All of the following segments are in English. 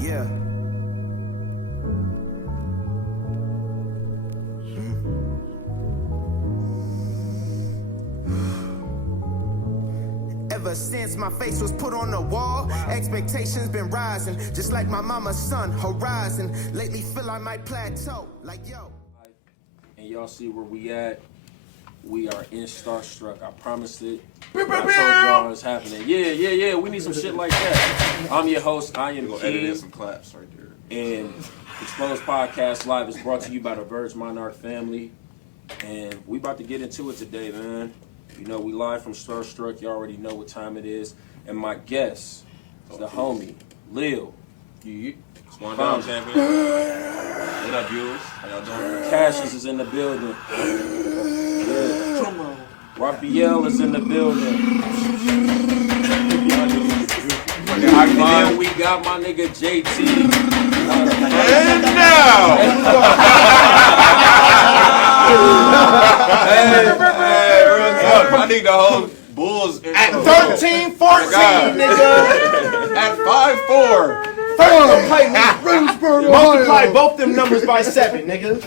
Yeah. Ever since my face was put on the wall, expectations been rising, just like my mama's son, horizon. Lately feel I might plateau, like yo. And y'all see where we at. We are in Starstrukt. I promised it. I told y'all it's happening. Yeah. We need some shit like that. I'm your host. I am Edit in King. some claps right there. And Xposed Podcast Live is brought to you by the Verge Monarch family. And we about to get into it today, man. You know, we live from Starstrukt. You already know what time it is. And my guest is the homie, Lil. What's going on, champion? What up, viewers? How y'all doing? Cassius is in the building. Yeah. Raphael is in the building. And then we got my nigga JT. And now! I need the whole Bulls At 13-14, nigga. At 5'4". Multiply both them numbers by 7, nigga.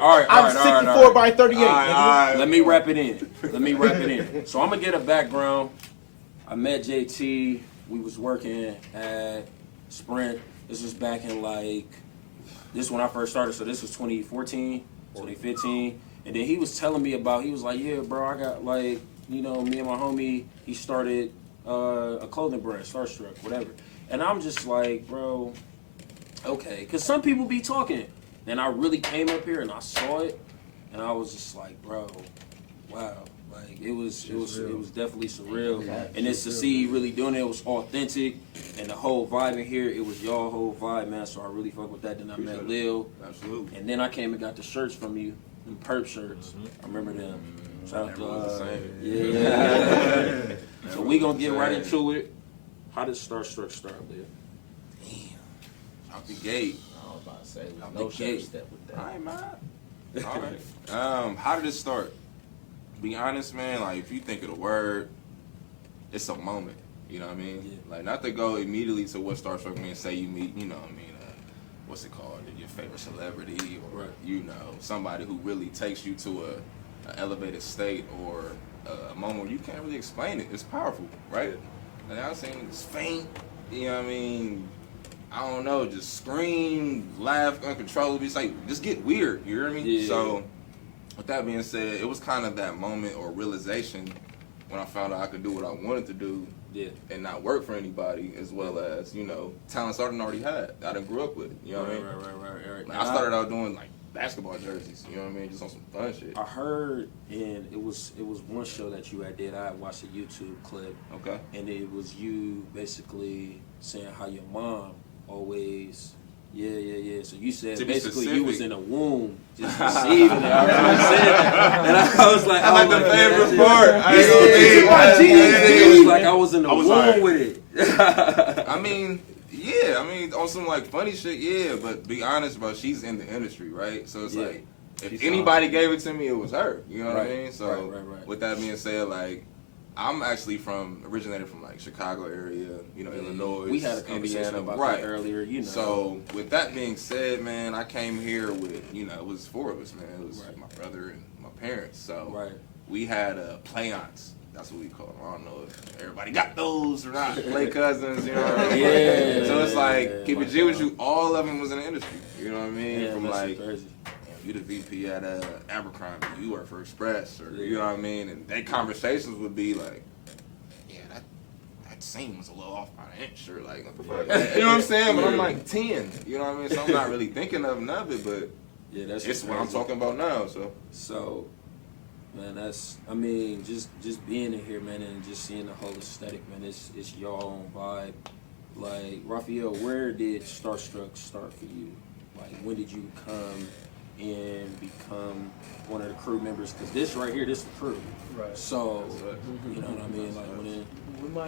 All right. I'm 64 by 38, nigga. Alright. Let me wrap it in. So I'm gonna get a background. I met JT. We was working at Sprint. This was back in this when I first started. So this was 2014, 2015. And then he was telling me about, he was like, yeah, bro, I got me and my homie, he started a clothing brand, Starstrukt, whatever. And I'm just like, bro, okay. Because some people be talking. Then I really came up here and I saw it. And I was just like, bro, wow. Like, it was definitely surreal. And it's to see really doing it. It was authentic. And the whole vibe in here, it was y'all whole vibe, man. So I really fuck with that. Then I met Lil. Absolutely. And then I came and got the shirts from you. Them perp shirts. I remember them. Shout out to yeah. So we gonna get right into it. How did Starstrukt start, Lil? Out the gate. I was about to say, Out no the gate. step with that. I ain't mad. Alright. How did it start? To be honest, man, like if you think of the word, it's a moment. You know what I mean? Yeah. Like not to go immediately to what Starstrukt means, say you meet, you know what I mean, what's it called? Your favorite celebrity or somebody who really takes you to an elevated state or a moment where you can't really explain it. It's powerful, right? And I was saying it's faint, you know what I mean? I don't know, just scream, laugh uncontrollably. It's like, just get weird, you hear me? Yeah. So, with that being said, it was kind of that moment or realization when I found out I could do what I wanted to do and not work for anybody, as well as, talents I already had. I done grew up with it, you know what I mean? Right. Like, I started out doing, basketball jerseys, you know what I mean? Just on some fun shit. I heard, and it was one show that you had did. I had watched a YouTube clip. Okay. And it was you basically saying how your mom always, So you said To be basically specific. you was in a womb just receiving it. I remember you said that. And I was like, I like the favorite part. I ain't gonna It was like I was in the womb alright. with it. I mean, on some funny shit, but be honest, bro, she's in the industry, right? So it's like, if anybody gave it to me, it was her. You know what I mean? So right. with that being said, I'm actually originated from Chicago area, Illinois, We had a conversation Indiana, about right. that earlier, So with that being said, man, I came here with, it was 4 of us, man. It was my brother and my parents. So we had play-aunts. That's what we call them. I don't know if everybody got those or not. Play cousins, you know what I mean? Yeah. So it's like, keep it G with you, all of them was in the industry. You know what I mean? Yeah, From that's crazy. you the VP at Abercrombie, you work for Express, or you know what I mean? And their conversations would be like, that seam was a little off by an inch, or what the fuck? You know what I'm saying? But I'm 10, you know what I mean? So I'm not really thinking of none of it, but that's it's what I'm talking about now, so. So, man, just being in here, man, and just seeing the whole aesthetic, man, it's your own vibe. Like, Raphael, where did Starstrukt start for you? Like, when did you come and become one of the crew members? Because this right here, this is the crew. Right. So, you know what I mean? Like, when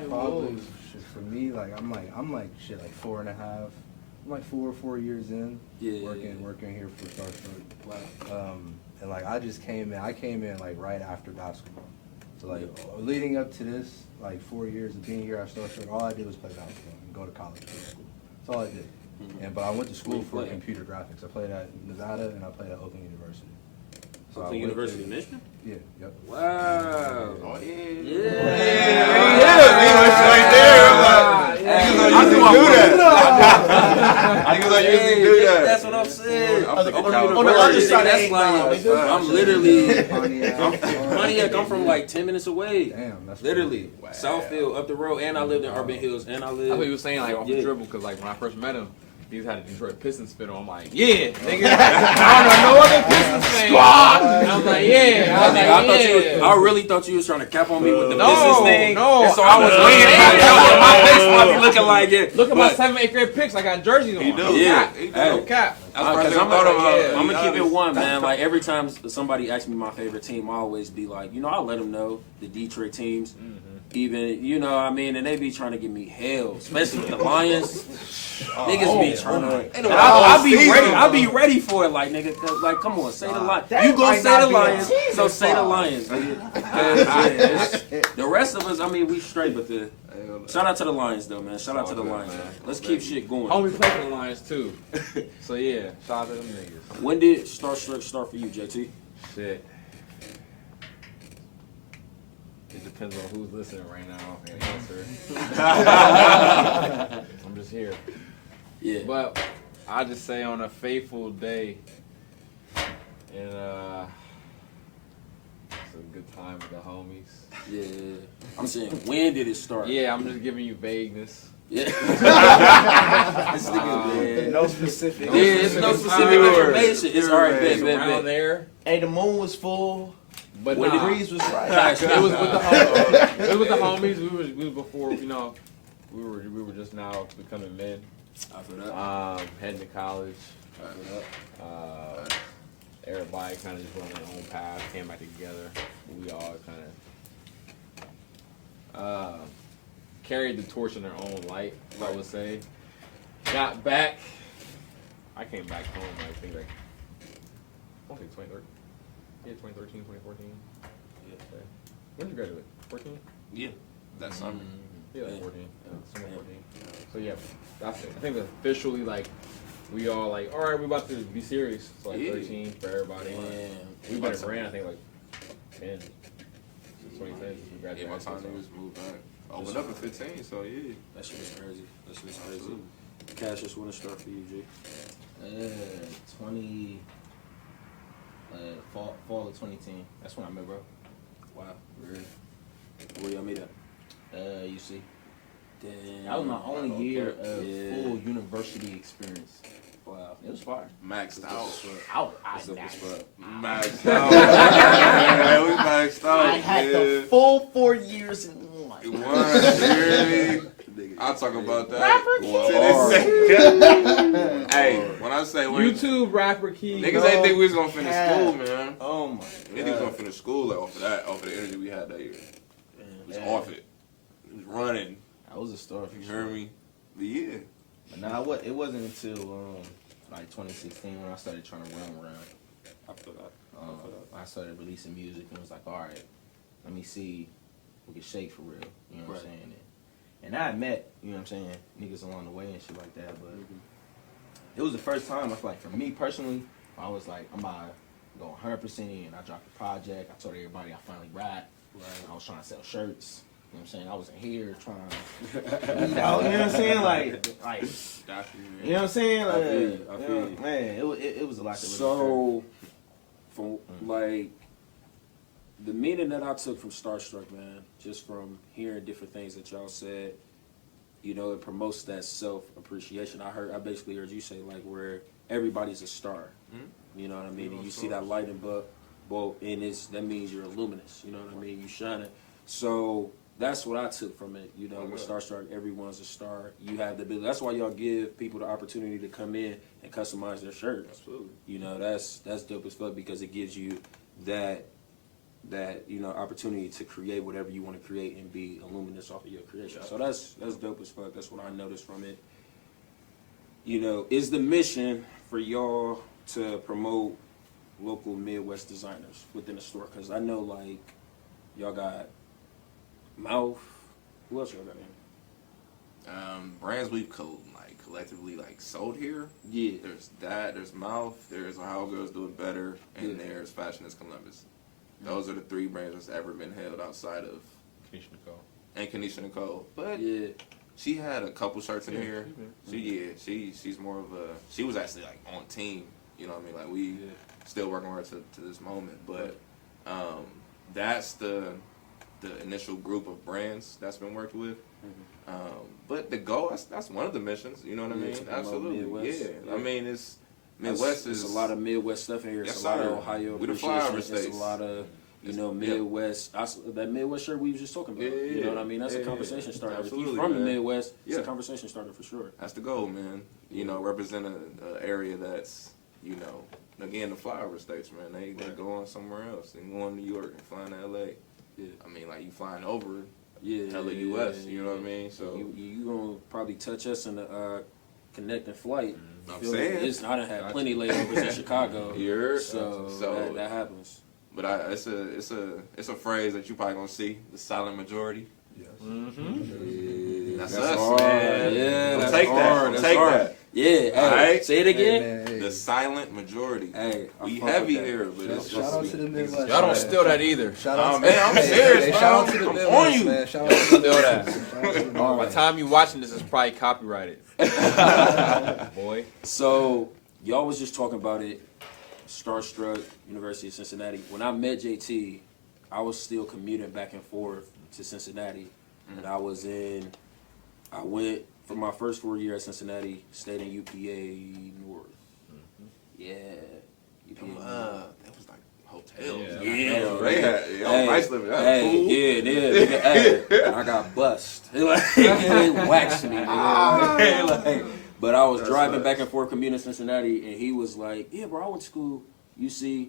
Probably shit for me, I'm 4.5. I'm 4 years in. Working here for Starstrukt. Wow. And I just came in. I came in right after basketball. So leading up to this, 4 years of being here at Starstrukt, all I did was play basketball and go to college. That's all I did. And but I went to school Where you for played? computer graphics. I played at Nevada and I played at Oakland University. So I Oakland went University there- of Michigan? Yeah, yep. Wow. Oh, yeah. That's what I'm saying. I'm thinking on the California. other side, That's ain't like, miles. I'm literally, Pontiac. Pontiac, I'm from like 10 minutes away. Damn, that's Literally. crazy. Wow. Southfield, up the road, and I lived in Urban Hills, and I lived. That's what he was saying, like, off Yeah. the dribble, because, like, when I first met him, he had a Detroit Pistons fit on. I'm like, yeah, nigga. I don't know no other Pistons fan. And I was like, yeah. I was like, I thought you was, yeah. I really thought you was trying to cap on me with the No, business thing. no. And so I was waiting for it. My face might be looking like it. Look at my but- 7th, 8th grade pics. I got jerseys on. He do. No Yeah. cap. He do. No cap. That's the first Because thing I I'm thought gonna about. I'm be keep it honest. one, man. Like every time somebody asks me my favorite team, I always be like, you know, I'll let them know the Detroit teams. Even, you know what I mean? And they be trying to give me hell, especially with the Lions. Niggas be trying to. And I'll be ready. I'll be ready for it, like nigga. 'Cause, like, come on, say the Lions. You gonna say the Lions, so say the Lions, nigga. 'Cause, yeah, the rest of us, I mean, we straight, but the shout out to the Lions though, man. Shout out to the Lions, man. Let's keep shit going. Homie played for the Lions, too. So, yeah, shout out to them niggas. When did Starstrukt start for you, JT? Shit. It depends on who's listening right now and answer. I'm just here. Yeah. But I just say on a fateful day, and it's a good time with the homies. Yeah. I'm saying, when did it start? Yeah, I'm just giving you vagueness. Yeah. This nigga, man. No specific. Yeah, it's no specific information. It's alright, bet, bet, Around bet. there, Hey, the moon was full. but When The nah, breeze was right. it was with the homies. It was with the homies. We was before, you know, we were just now becoming men. I feel that. Heading to college. I feel that. Everybody kind of just went on their own path, came back together. We all kind of carried the torch in their own light, I would say. Got back. I came back home, I think, like, I think 2013. Yeah, 2013, 2014. Yeah. When did you graduate? 14? Yeah. That summer. Yeah, like Yeah. 14. Summer 14. So, yeah, that's it. I think officially, like, we all, like, all right, we about to be serious. So, like, Yeah. 13 for everybody. Damn. We've been around, I think, like 10 since 2010 since we Yeah, graduated. my time so. was moved back. Opened up at 15, so yeah. That shit is crazy. That shit is crazy. Cassius, when it start for you, G? 20 fall of 2010. That's when I met, bro. Wow. Really. Where y'all meet at? You see, Damn. that was my only year of Yeah. full university experience. Wow. It was fire. Maxed out. I Maxed out. Yeah, we maxed out. I had yeah. the full 4 years in one. It was, you hear me? I'll talk about that. Hey, when I say when YouTube rapper key. niggas ain't think we was gonna finish school, man. Oh my Niggas was gonna finish school like, off of the energy we had that year. It was off it. It was running. I was a star for You sure. heard me? But yeah. But nah, it wasn't until like 2016 when I started trying to run around. I feel that. I started releasing music and was like, all right, let me see if we can shake for real. You know what I'm Right. saying? And I had met, you know what I'm saying, niggas along the way and shit like that, but it was the first time I feel like for me personally, I was like, I'm about to go 100% in. I dropped a project. I told everybody I finally rap. Right. I was trying to sell shirts. You know what I'm saying? I wasn't here trying you know what I'm saying? Like, you know what I'm saying? Like, I feel you. I feel you. Man, it was a lot to really So, from like the meaning that I took from Starstrukt, man, just from hearing different things that y'all said, you know, it promotes that self appreciation. I basically heard you say like where everybody's a star. You know what I mean? And you see that light and and that means you're luminous. You know what I mean? You shining. So that's what I took from it. You know, with Starstrukt, everyone's a star. You have the ability. That's why y'all give people the opportunity to come in and customize their shirts. Absolutely. You know, that's dope as fuck because it gives you that you know opportunity to create whatever you want to create and be luminous off of your creation. So that's dope as fuck. That's what I noticed from it. You know, is the mission for y'all to promote local Midwest designers within the store? Because I know like y'all got Mouth. Who else y'all got in? Brands we've collectively like sold here. Yeah. There's that. There's Mouth. There's How Girls Do It Better, and there's Fashion is Columbus. Those are the 3 brands that's ever been held outside of Keisha Nicole. and Kanisha Nicole. But Yeah. she had a couple shirts in here. She's more of a. She was actually like on team. You know what I mean? Like we still working on her to this moment. But that's the initial group of brands that's been worked with. But the goal, that's one of the missions. You know what I mean? Absolutely. Midwest. Yeah. I mean, it's Midwest is a lot of Midwest stuff in here. Yes, It's a lot sir. of Ohio We the appreciation. flyover It's states. a lot of Midwest. That Midwest shirt we was just talking about. You know what I mean? That's a conversation starter. Absolutely, if you're from man. the Midwest, it's a Yeah. conversation starter for sure. That's the goal, man. You know, represent an area that's, you know, again, the flyover states, man. They going somewhere else. They going to New York and flying to LA. Yeah. I mean, like you flying over Yeah, hella US. You know what I mean? So you gonna probably touch us in the connecting flight. I'm Feel me? saying. I done had plenty layovers in Chicago. You heard? So that happens. But it's a phrase that you probably gonna see, the silent majority. Yes. Yeah, That's that's us, hard. man. Yeah, We'll that's take that. hard. We'll That's take hard. that. Yeah, hey, Alright. say it Hey, again. man, hey. The silent majority. Hey, I We fuck heavy with that. here, but it's Shout out to the Midwest. Y'all don't man. steal that either. Shout Oh, out to man, I'm serious, bro. Shout out to the I'm Midwest, on you. man. Shout out to the Steal Midwest. that. Shout out to the By the Midwest. time you watching this, it's probably copyrighted. Boy. So y'all was just talking about it. Starstrukt, University of Cincinnati. When I met JT, I was still commuting back and forth to Cincinnati, and I went for my first 4 year at Cincinnati, stayed in UPA North. Yeah, UPA North. That was like hotels. Yeah, They had nice living. They had Hey, pool. nigga, hey, I got bust. Like, they waxed me, nigga. Like, but I was That's driving nuts. back and forth commuting to Cincinnati, and he was like, "Yeah, bro, I went to school, UC,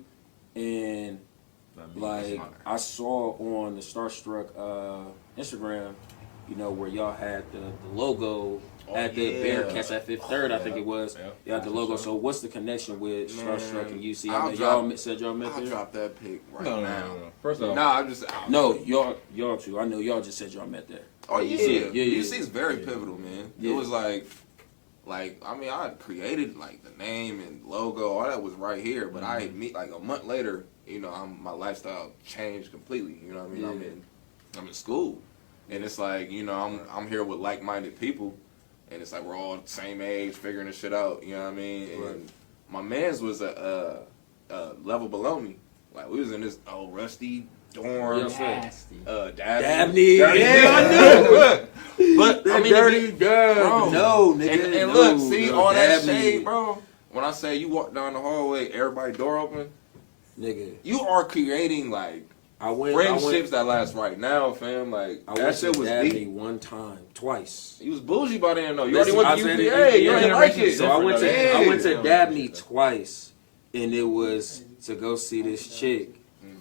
and like I saw on the Starstrukt Instagram, you know, where y'all had the logo at the Bearcats at Fifth Third, I think it was. Yeah. You had the logo. So what's the connection with Man, Starstrukt and UC? I I'll mean, drop- y'all said y'all met I'll there. drop that pic right No. now. First off, Nah, I'm just. No, y'all too. I know y'all just said y'all met there. Oh yeah, Yeah. UC is very pivotal, man. Yeah. It was like I mean, I created like the name and logo, all that was right here. But I meet like a month later, you know, my lifestyle changed completely. You know what I mean? Yeah. I'm in school, and it's like, you know, I'm here with like-minded people, and it's like we're all the same age, figuring this shit out. You know what I mean? Right. And my man's was a level below me. Like we was in this old rusty dorm. Yes, sir. Dabney. Dabney. Yeah, I knew. Look. But I mean, dirty bro. No, nigga. And no, look, see no, all that Dabney. shade, bro. When I say you walk down the hallway, everybody door open, Nigga, you are creating like I went. friendships that last right now, fam. Like I that went shit to was Dabney deep. one time, twice. You was bougie by then though. You Listen, already went I to said UPA. it- You yeah, ain't like it. So I went to Yeah. Dabney twice, and it was to go see this chick.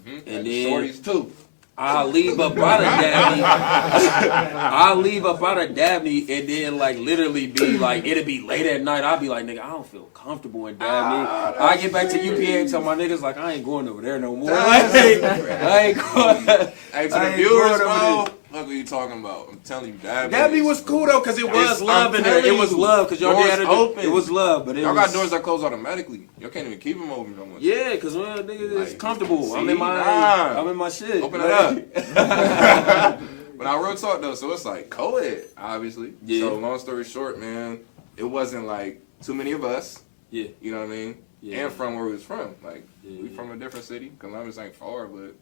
And And the then shorties too. I leave up out of Dabney. I leave up out of Dabney, and then like literally be like, it'll be late at night. I'll be like, nigga, I don't feel comfortable in Dabney. I get back to UPA and tell my niggas like, I ain't going over there no more. Like, I ain't going. Hey, to I the ain't viewers, going over bro. What are you talking about? I'm telling you, Dabney was cool though, cause it was It's- love I'm in there. It telling was you, love, cause y'all doors had it. open. It was love, but it Y'all was, got doors that close automatically. Y'all can't even keep them open no more. Yeah, cause well, nigga, it's Like, comfortable. I'm see? in my, Nah. I'm in my shit. Open it Like- up. But I real talk though, so it's like co-ed, obviously. Yeah. So long story short, man, it wasn't like too many of us. Yeah. You know what I mean? Yeah. And from where we was from. Like Yeah, we yeah. from a different city. Columbus ain't far, but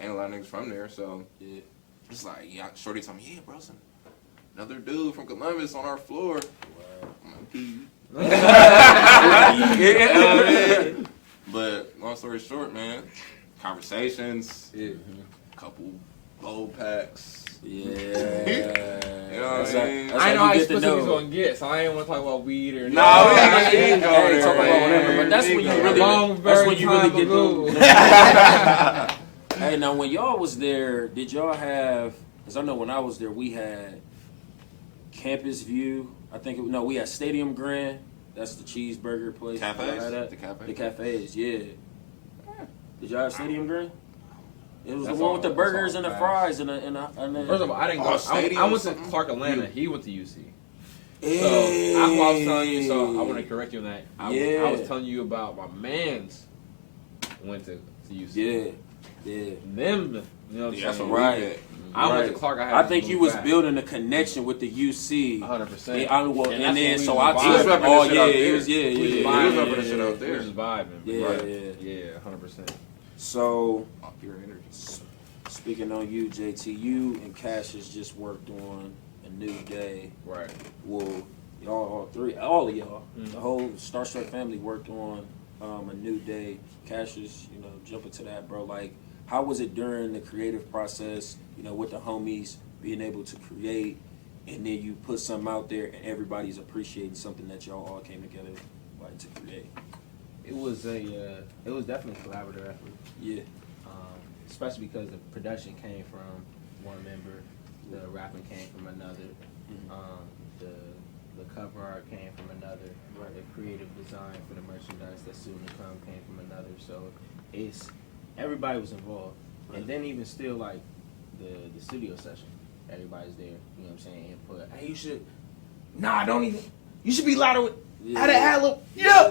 ain't a lot of niggas from there. So Yeah. it's like, yeah, Shorty told me, yeah, bro, some another dude from Columbus on our floor. I'm like, "Pee." Yeah. But long story short, man, conversations, Yeah. couple bowl packs. Yeah. You know what I mean? I know how how you specific get to he's know. gonna get, so I ain't want to talk about weed or Nah, we Hey, ain't talk going about there, whatever, man. but that's when you Ain't really, going Long, that's very when you really time get ago. to. Hey, now when y'all was there, did y'all have? Because I know when I was there, we had Campus View. I think we had Stadium Grand. That's the cheeseburger place. Cafes? Y'all had that? The cafes? The cafes, yeah. Did y'all have Stadium Grand? It was That's the one with the all- that's burgers all and the facts. fries and the. First of all, I didn't Oh, go. I Stadium went or to something? Clark Atlanta. He went to UC. Hey, So, That's what I was telling you. So I want to correct you on that. Yeah. I was telling you about my man's went to UC. Yeah. Them, you know what I'm That's saying? what Right. we did. I went Right. to Clark. I think you was building a connection with the UC. 100%. Yeah, and that's then when so we I was He was took. repping Oh this shit yeah, out it there. was yeah. He was vibing. repping this shit out there. We was vibing. Yeah, Right. yeah. Yeah, 100%. So Oh, pure energy. speaking on you, JT, you and Cassius just worked on A New Day. Right. Well, all of y'all, Mhm. the whole Starstrukt family worked on A New Day. Cassius, jump into that, bro. Like, how was it during the creative process? With the homies being able to create, and then you put something out there, and everybody's appreciating something that y'all all came together like to create. It was definitely a collaborative effort. Yeah. Especially because the production came from one member, the rapping came from another, the cover art came from another, the creative design for the merchandise that's soon to come came from another. So it's everybody was involved, and then even still like the studio session, everybody's there. You know what I'm saying? Input. Hey, you should. Nah, don't even. You should be louder with. How to add little,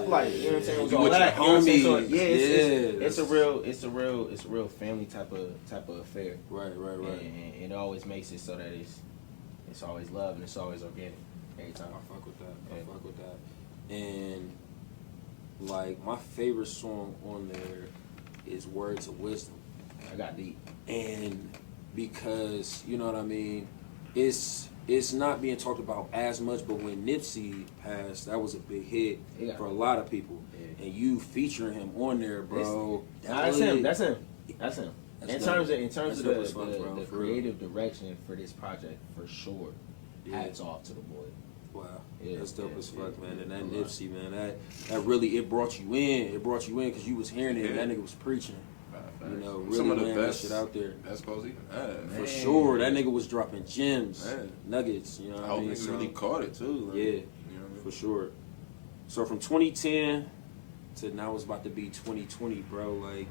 like you know what I'm saying. It was You all with that, your you know what I'm saying? So, homies. yeah, it's a real family type of affair. Right. And it always makes it so that it's always love and it's always organic every time. I fuck with that. And like my favorite song on there is Words of Wisdom. I got deep. And because you know what I mean, it's not being talked about as much, but when Nipsey passed, that was a big hit for a lot of people. Yeah. And you featuring him on there, bro. That's him. That's him. In terms of dope as fuck, bro, the for real. creative direction for this project, for sure. Yeah. Hats off to the boy. Wow, Yeah, that's dope as fuck, man. And that Yeah. Nipsey, man, that really it brought you in. It brought you in because you was hearing it, and that nigga was preaching. Really Some of the laying best that shit out there. Xposed even had. For sure, that nigga was dropping gems, Man. nuggets. You know I what I hope mean? niggas really caught it too. Like, Yeah, you know what I mean? for sure. So from 2010 to now it's about to be 2020, bro. Like,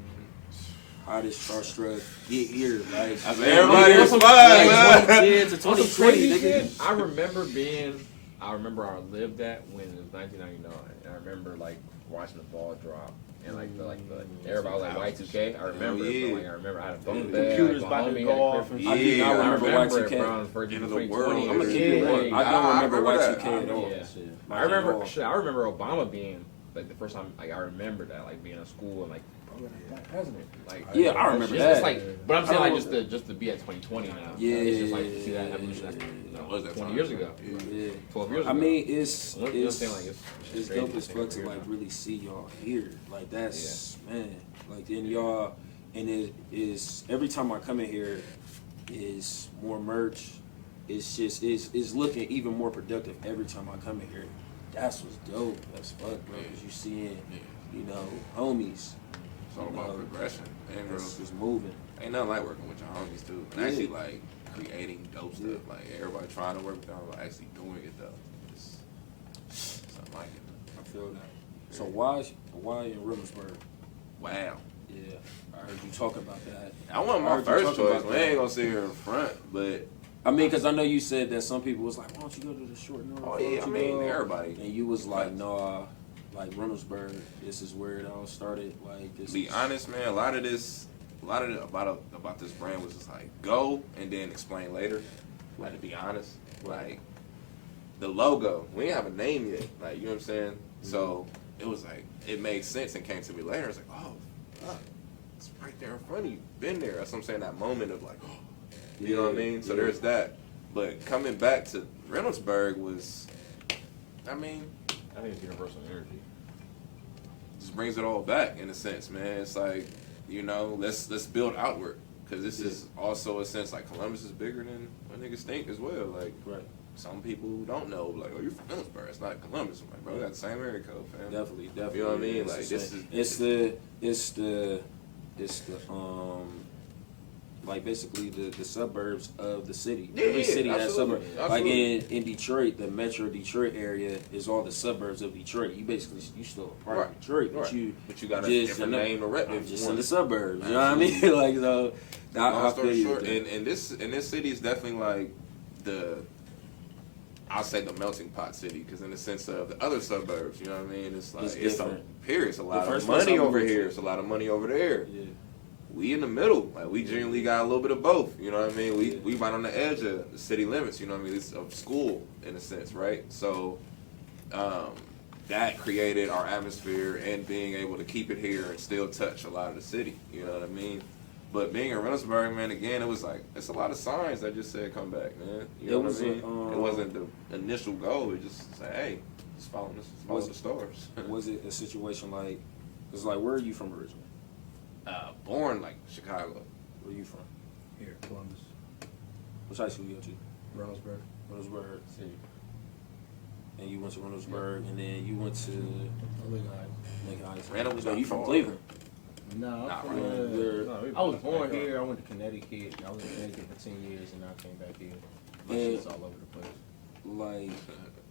how did Starstrukt get here? Like, That's everybody was fine, man. 2010 to On some 2020, crazy nigga. shit, I remember I lived that when it was 1999. And I remember like watching the ball drop. And everybody was like Y2K. I remember it. yeah. Like, I remember I had a phone Yeah. bag. Computers like, about my to homie go had a off Christmas and tree. shit. I I remember remember Y2K. it, bro. For End of the 2020. world. I'm gonna keep Yeah, it real. yeah, I don't remember remember that. Y2K at all. Yeah. Like, I remember. at all. Shit, I remember Obama being like the first time. Like I remember that, like being in school and like, bro, we're like black president. Like Yeah, I remember it's that. just like, but I'm saying I like remember just to be at 2020 now. Yeah, it's just like to see that evolution. That's, Was that 20 time? years ago. Yeah. 12 years ago. I mean, it's You know what I'm saying? Like, it's crazy dope as to fuck think to like about. really see y'all here. Like that's man. Like then y'all, and it is every time I come in here, is more merch. It's just it's looking even more productive every time I come in here. That's what's dope. That's fuck, bro. Cause you seeing, homies. It's all about progression. And It's just moving. ain't nothing like working with your homies too. And Yeah. actually like creating dope stuff. Yeah. Like everybody trying to work with them, but actually doing it though. It's something like it. I feel that. So why in Reynoldsburg? Wow. Yeah, I heard you talk about that. I want I my heard you first talk choice. about We that. ain't gonna sit here in front, but I mean, because I know you said that some people was like, why don't you go to the short north? oh Why yeah, I don't you mean go? everybody. And you was like, nah, like Reynoldsburg, this is where it all started. Like, this To be is, honest, man, a lot of it about this brand was just like go and then explain later. Like to be honest, like the logo, we didn't have a name yet. Like you know what I'm saying? So it was like it made sense and came to me later. It's like, oh, fuck, it's right there in front of you. Been there. That's what I'm saying. That moment of like, oh, you know what I mean? So there's that. But coming back to Reynoldsburg was, I mean, I think it's universal energy. just brings it all back in a sense, man. It's like, let's build outward because this is also a sense like Columbus is bigger than what niggas think as well. Like, right. some people who don't know, like, oh, you're from Reynoldsburg. It's not Columbus. I'm like, bro, we got the same area code, fam. Definitely. You know what I mean? Like, it's the like basically the suburbs of the city. Yeah, Every yeah, city has absolutely, suburbs. Like absolutely. in Detroit, the Metro Detroit area is all the suburbs of Detroit. You still a part of Right, Detroit, but right. you But you got a just different in the- name to rep it. just in the suburbs. You know what I mean? Like so. I Long feel story you short, with that. and this city is definitely like I'll say the melting pot city, because in the sense of the other suburbs, you know what I mean? It's like, It's it's a, different. period. It's a lot The of first place money I over moved here. to. It's a lot of money over there. Yeah. We in the middle. Like, we genuinely got a little bit of both, you know what I mean? We right on the edge of the city limits, you know what I mean? It's of school, in a sense, right? So, that created our atmosphere and being able to keep it here and still touch a lot of the city, you know what I mean? But being in Reynoldsburg, man, again, it was like, it's a lot of signs that just said come back, man. You know what I mean? It wasn't the initial goal. It just said, hey, just follow the stars. Was it a situation like, it's like, where are you from originally? Born like Chicago. Where are you from? Here, Columbus, Which high school you go to? Reynoldsburg. Reynoldsburg. And you went to Reynoldsburg, and then you went to Lincoln Heights. Randomly So not you from far. Cleveland? No, Not I'm really. We're- I was born here. I went to Connecticut. I was in Connecticut for 10 years, and I came back here. My Yeah. shit's all over the place. Like,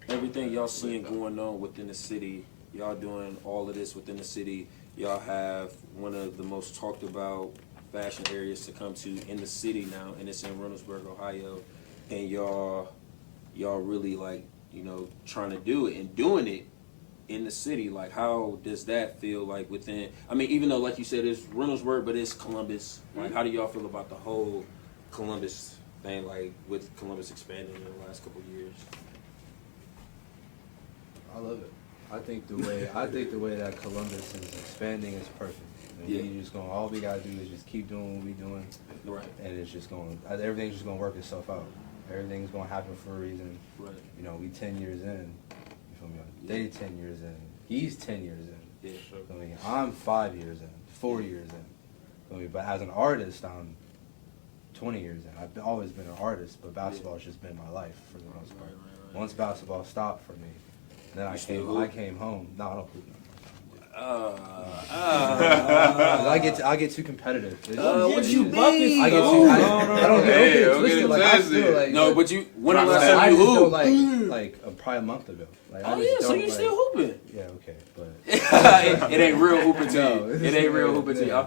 everything y'all seeing going on within the city, y'all doing all of this within the city, y'all have one of the most talked about fashion areas to come to in the city now, and it's in Reynoldsburg, Ohio, and y'all really, like, you know, trying to do it and doing it in the city. Like, how does that feel like within, I mean, even though, like you said, it's Reynoldsburg, but it's Columbus, like, how do y'all feel about the whole Columbus thing, like, with Columbus expanding in the last couple of years? I love it. I think the way that Columbus is expanding is perfect. And Yeah. we just all we gotta do is just keep doing what we doing, Right. and it's just everything's just gonna work itself out. Everything's gonna happen for a reason. Right. You know, we 10 years in. You feel me? They 10 years in. He's 10 years in. Yeah. Feel me? I'm 5 years in. 4 years in. Feel me? But as an artist, I'm 20 years in. I've always been an artist, but basketball has just been my life for the most part. Right. Once basketball stopped for me, then I came home. No, I don't hoop no more. I get too competitive. What you mean? I get too. I don't get Hey, it don't twisted. get Like I twisted. feel like No, but you, when the Right. last I time you just don't hooped? like probably a month ago. Like, I Oh just yeah, so don't, you like, still hooping? Yeah, okay, but it ain't real hooping to No, you. It ain't real yeah, hooping to you. yeah,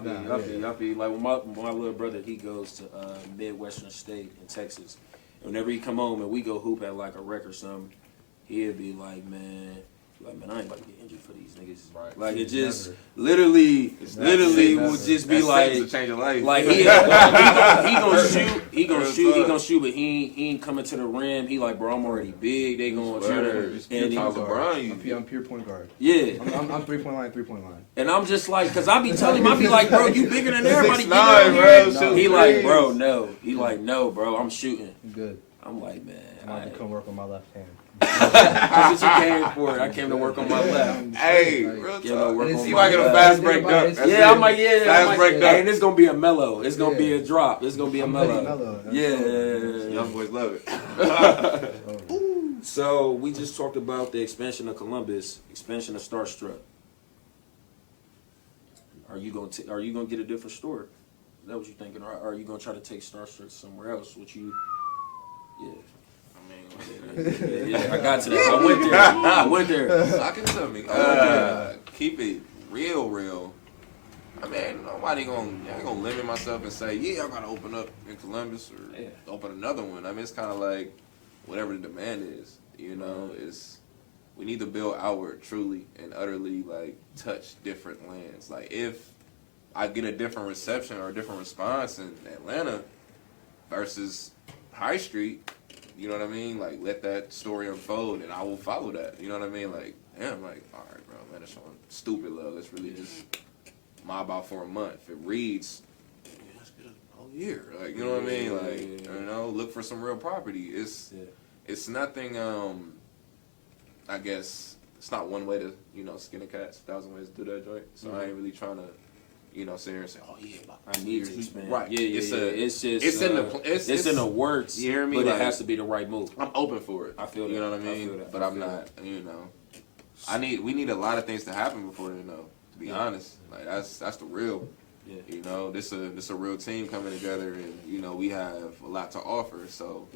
I feel like when my little brother, he goes to Midwestern State in Texas. And whenever he come home and we go hoop at like a rec or something, he'd be like, man, I ain't about to get injured for these niggas. Right. Like it just Never. literally never. would just be That like, sentence will change your life. like he gonna shoot, but he ain't coming to the rim. He like, bro, I'm already big. They gonna Word. shoot, and he, How's LeBron? I'm pure point guard. yeah. I'm 3-point line. And I'm just like, cause I be telling him, I be like, bro, you bigger than everybody. 6'9", Get down bro, here. shoot He like, threes. bro, no. He like, no, bro, I'm shooting. I'm good. I'm like, man, I'm about to come work on my left hand. that's what you came for. I came to work on my left. Hey, Like, real you know, talk. work And on it's- You my might get a left. fast break dunk. That's Yeah, it. I'm like, yeah, Fast break dunk. and it's gonna be a mellow. It's gonna be Yeah. a drop. It's gonna be a I'm mellow. mellow. That's Yeah. Young boys love it. Oh. So we just talked about the expansion of Columbus, expansion of Starstrukt. Are you gonna get a different store? Is that what you're thinking, or are you gonna try to take Starstrukt somewhere else? Which you, yeah. Yeah, I got to that. I went there. Sock it to me. Keep it real. I mean, I ain't gonna limit myself and say, yeah, I gotta open up in Columbus or Yeah. open another one. I mean, it's kind of like whatever the demand is. You know, we need to build outward truly and utterly like touch different lands. Like if I get a different reception or a different response in Atlanta versus High Street, you know what I mean? Like let that story unfold and I will follow that. You know what I mean? Like, damn, like, all right, bro, Atlanta's showing stupid love. Let's really just mob out for a month. If it reads, yeah, that's good all year. Like, you know what I mean? Like, you know, look for some real property. It's nothing, I guess, it's not one way to, you know, skin a cat. 1,000 ways to do that joint. So I ain't really trying to, you know, sit here and say, oh yeah, I need to expand. Right. Yeah. It's just it's in the it's in the works. You hear me? But Like, it has to be the right move. I'm open for it. I feel You that. know what I I mean? feel that. But I I'm feel not, you know. We need a lot of things to happen before then, though. To be honest, like that's the real. Yeah. You know, this a real team coming together, and you know we have a lot to offer. So,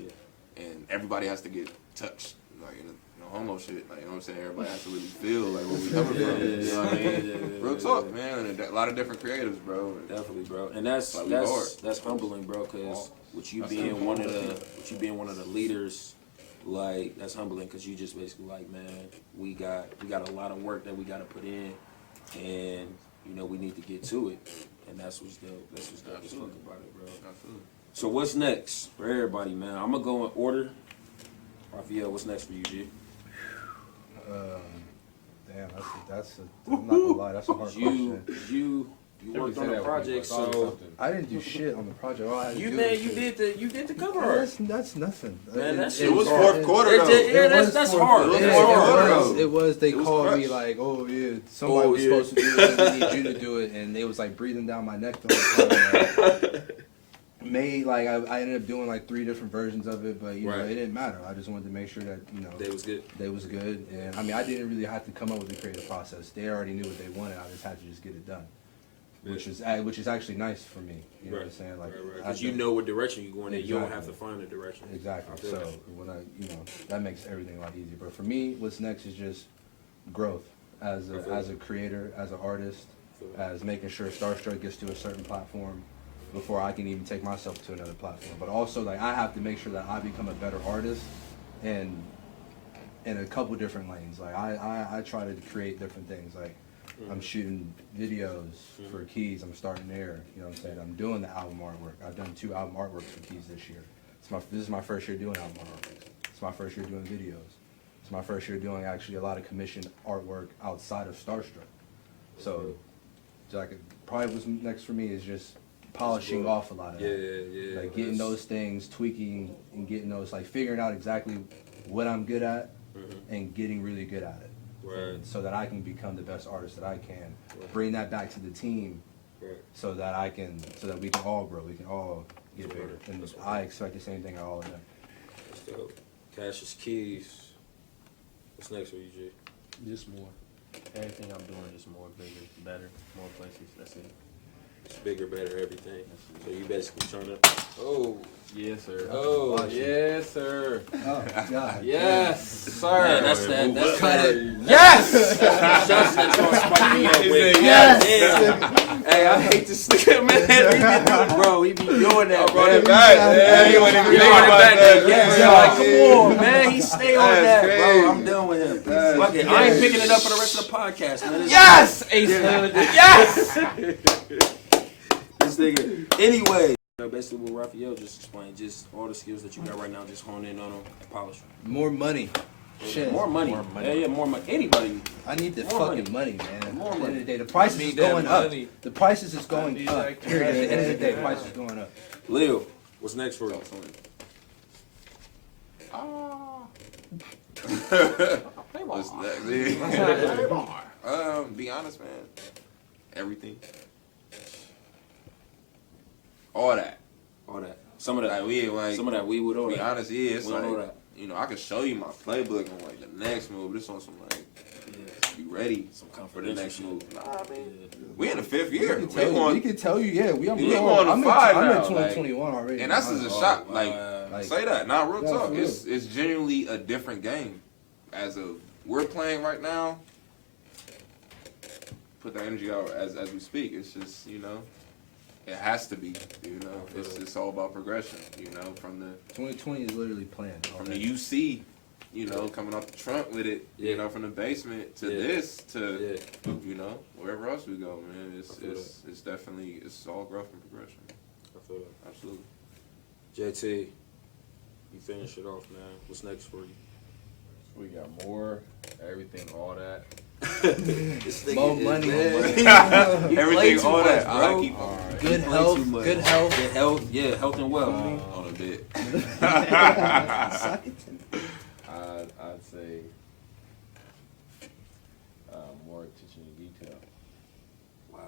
and everybody has to get touched, like in homo shit. Like, you know what I'm saying? Everybody has to really feel like where we coming from. You know what I mean? Real talk, man. And a lot of different creatives, bro. Definitely, bro. And that's Like, we hard. that's humbling, bro. Because with you being one of the leaders, like that's humbling because you just basically like, man, we got a lot of work that we got to put in, and you know we need to get to it, and that's what's dope. That's what's dope as fuck about it, bro. Absolutely. So what's next for everybody, man? I'm gonna go in order. Raphael, what's next for you, G? Damn, I'm not gonna lie, that's a hard question. You worked on the project, so I didn't do shit on the project. All I had to you do man, was you just- did the cover Yeah, art. that's nothing. Man, that shit It was hard. fourth quarter though. Yeah, It was that's fourth hard. quarter. That's Yeah, hard. It was. They It was called me fresh. like, oh yeah, somebody was yeah. supposed to do it. We need you to do it, and they was like breathing down my neck the whole time. Made like I ended up doing like 3 different versions of it, but you know Right. it didn't matter. I just wanted to make sure that They was good. they was good, and I mean I didn't really have to come up with the creative process. They already knew what they wanted. I just had to just get it done, which is actually nice for me. You know what I'm saying? Like Because you know what direction you're going in. You don't have to Exactly. find a direction. I Exactly. feel So that. when that makes everything a lot easier. But for me, what's next is just growth as a creator, as an artist, as making sure Starstrukt gets to a certain platform before I can even take myself to another platform. But also like I have to make sure that I become a better artist and in a couple different lanes. Like I try to create different things. Like I'm shooting videos for Keys. I'm starting there. You know what I'm saying? I'm doing the album artwork. I've done 2 album artworks for Keys this year. This is my first year doing album artwork. It's my first year doing videos. It's my first year doing actually a lot of commissioned artwork outside of Starstrukt. So, like, probably what's next for me is just polishing off a lot of that. Yeah. Like getting those things, tweaking and getting those, like figuring out exactly what I'm good at and getting really good at it. Right. So that I can become the best artist that I can. Bring that back to the team so that we can all grow, we can all get bigger. And I expect the same thing out of all of them. That's dope. Cassius Keys. What's next for you, G? Just more. Everything I'm doing is more, bigger, better, more places. That's it. It's bigger, better, everything. So you basically turn it. Oh. Yes, sir. Oh. Yes, sir. Oh, God. Yes, sir. Man, that's Cut that. it. Yes! Justin's gonna spike me up with. Yes! Damn. Hey, I hate this nigga, man. Bro, he be doing that, bro. Brought it back. Yeah, he wasn't even You thinking brought it about back that. then. Yes, Yeah. like, come on, man. He stay on That's that, crazy. bro. I'm done with him. That's Fuck it. I ain't picking it up for the rest of the podcast, man. It's- Yes! Ace Hood. Yes! This nigga. Anyway. Basically what Raphael just explained, just all the skills that you got right now, just hone in on them and polish them. More money. Shit. More money. Yeah, more money. Anybody. I need the More fucking money, man. More At the end money. of the day, the prices is going up. money. The prices is going need up. that Period. At the end of the day, cash. prices is going up. Leo, what's next for you? What's next? Be honest, man. Everything. All that. All that. Some of that. Like we like. Some of that we would all To be that. honest, yeah, it's We don't know like that. I can show you my playbook on like the next move. This on some like be ready Some for the next confidential move. shit. Nah, I mean, we in the 5th We year. can We tell you, going, we can tell you, yeah. we I'm going I'm to 5 I'm now, in like- 2021 already. and that's just a shot. Like, Like- say that. Not real Yeah, talk. for real. It's genuinely a different game. As of we're playing right now. Put the energy out as we speak. It's just it has to be. It's all about progression. From the 2020 is literally planned. from the UC, coming off the trunk with it, from the basement to this to wherever else we go, man. It's definitely it's all growth and progression. I feel that. Absolutely. JT, you finish it off, man. What's next for you? We got more, everything, all that. This nigga More is money. mad. You play Everything, too all much, that. bro. I keep All right. Good You play health. too much. Good health. Good health. Yeah, health and wealth. on a bit. I'd say more attention to detail. Wow.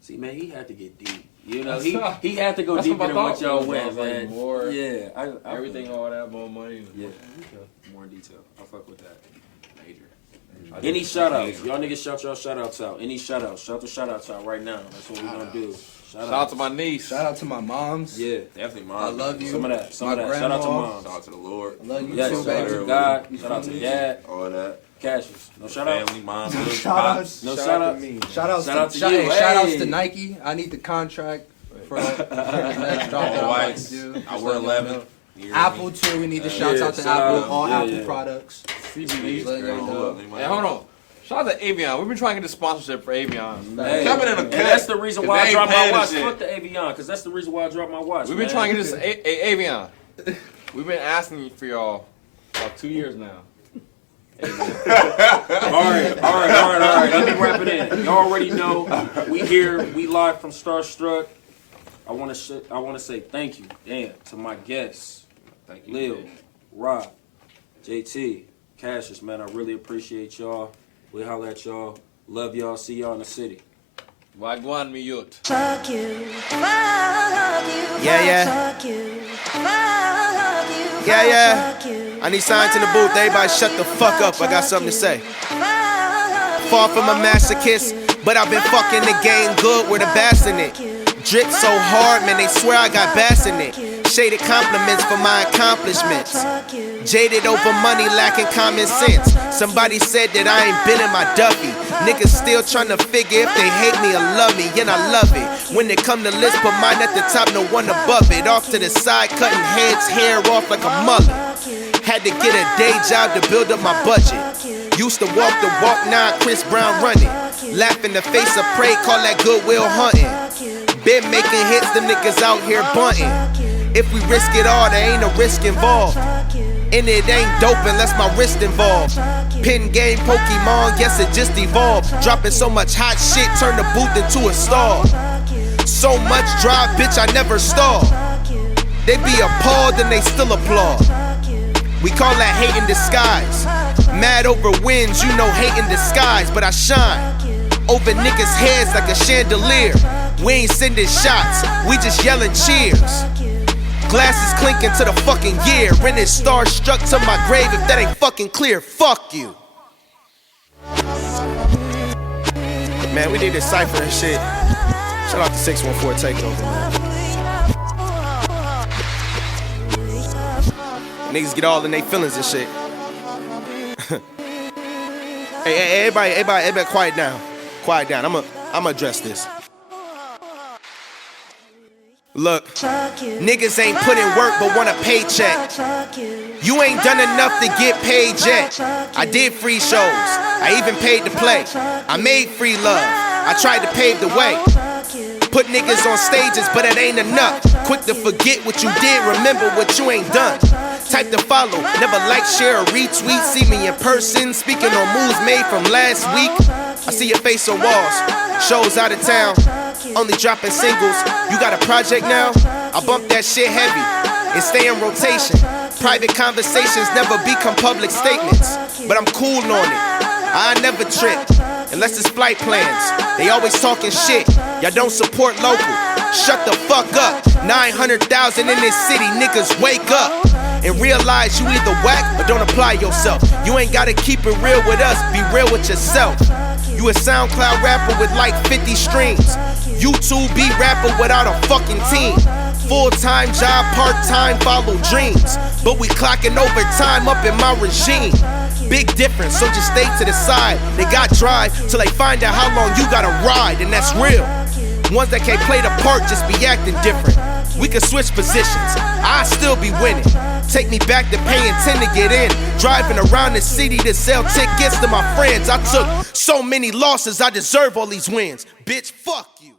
See, man, he had to get deep. He had to go That's deeper what than my what thought y'all was. went, I was like, man. more- Yeah, I Everything, all that, more money. Yeah, more in detail. I fuck with that. Major. Any shout outs? Y'all niggas shout y'all shout outs out. Any shout outs? Shout the shout outs out right now. That's what we're gonna do. Shout out to my niece. Shout out to my moms. Yeah. Definitely mom. I love you. Some of that. Some My of that. Shout out to grandma. moms. Shout out to the Lord. I love you Yes, too, shout out baby. to God. Shout out to Dad. All that. Cassius. No shout outs. Family, mom, Shout outs. No shout outs. Shout outs Shout out to to you. shout outs Hey. to Nike. I need the contract for the next drop that All I'm about whites. to do. I Just wear let y'all 11. know. Apple too. We need to shout out to shout Apple. out. All Yeah, Apple yeah. products. CBD. Let y'all know. Hey, hold on. Shout out to Avion. We've been trying to get the sponsorship for Avion. Hey, Coming in a and cut. that's the reason why I They dropped ain't my paying watch. the shit. Fuck the Avion, because that's the reason why I dropped my watch. We've been man. trying to get this Avion. We've been asking for y'all about 2 years now. All right. Let me wrap it in. Y'all already know we here. We live from Starstrukt. I want to say thank you, Dan, to my guests, Thank you. Lil, Rob, JT, Cassius. Man, I really appreciate y'all. We holler at y'all. Love y'all. See y'all in the city. Wagwan mi youth. Fuck you, fuck you, Yeah. fuck you, fuck you, Yeah. fuck you. I need signs in the booth. Everybody shut the fuck up. I got something to say. Far from a masochist, but I've been fucking the game good with a bass in it. Drip so hard, man, they swear I got bass in it. Shaded compliments for my accomplishments. Jaded over money, lacking common sense. Somebody said that I ain't been in my Duffy. Niggas still trying to figure if they hate me or love me, and I love it. When they come to list, put mine at the top, no one above it. Off to the side, cutting heads, hair off like a mullet. Had to get a day job to build up my budget. Used to walk the walk, now Chris Brown running. Laugh in the face of prey, call that Goodwill hunting. Been making hits, them niggas out here bunting. If we risk it all, there ain't no risk involved. And it ain't dope unless my wrist involved. Pin game, Pokemon, guess it just evolved. Dropping so much hot shit, turn the booth into a stall. So much drive, bitch, I never stall. They be appalled and they still applaud. We call that hate in disguise. Mad over wins, you know hate in disguise. But I shine over niggas' heads like a chandelier. We ain't sending shots, we just yelling cheers. Glasses clinking to the fucking year. And it's Starstrukt to my grave if that ain't fucking clear. Fuck you. Man, we need this cipher and shit. Shout out to 614 Takeover, man. Niggas get all in their feelings and shit. Hey, everybody, quiet down. Quiet down. I'ma address this. Look, niggas ain't put in work but want a paycheck. You ain't done enough to get paid yet. I did free shows. I even paid to play. I made free love. I tried to pave the way. Put niggas on stages, but it ain't enough. Quick to forget what you did, remember what you ain't done. Type to follow, never like, share, or retweet. See me in person, speaking on moves made from last week. I see your face on walls, shows out of town, only dropping singles. You got a project now? I bump that shit heavy and stay in rotation. Private conversations never become public statements, but I'm cool on it. I never trip, unless it's flight plans. They always talking shit, y'all don't support local. Shut the fuck up, 900,000 in this city, niggas wake up. And realize you either whack or don't apply yourself. You ain't gotta keep it real with us, be real with yourself. You a SoundCloud rapper with like 50 streams. YouTube beat rapper without a fucking team. Full-time job, part-time, follow dreams. But we clocking overtime up in my regime. Big difference, so just stay to the side. They got drive till they find out how long you gotta ride, and that's real. Ones that can't play the part just be acting different. We can switch positions, I still be winning. Take me back to paying 10 to get in. Driving around the city to sell tickets to my friends. I took so many losses, I deserve all these wins. Bitch, fuck you.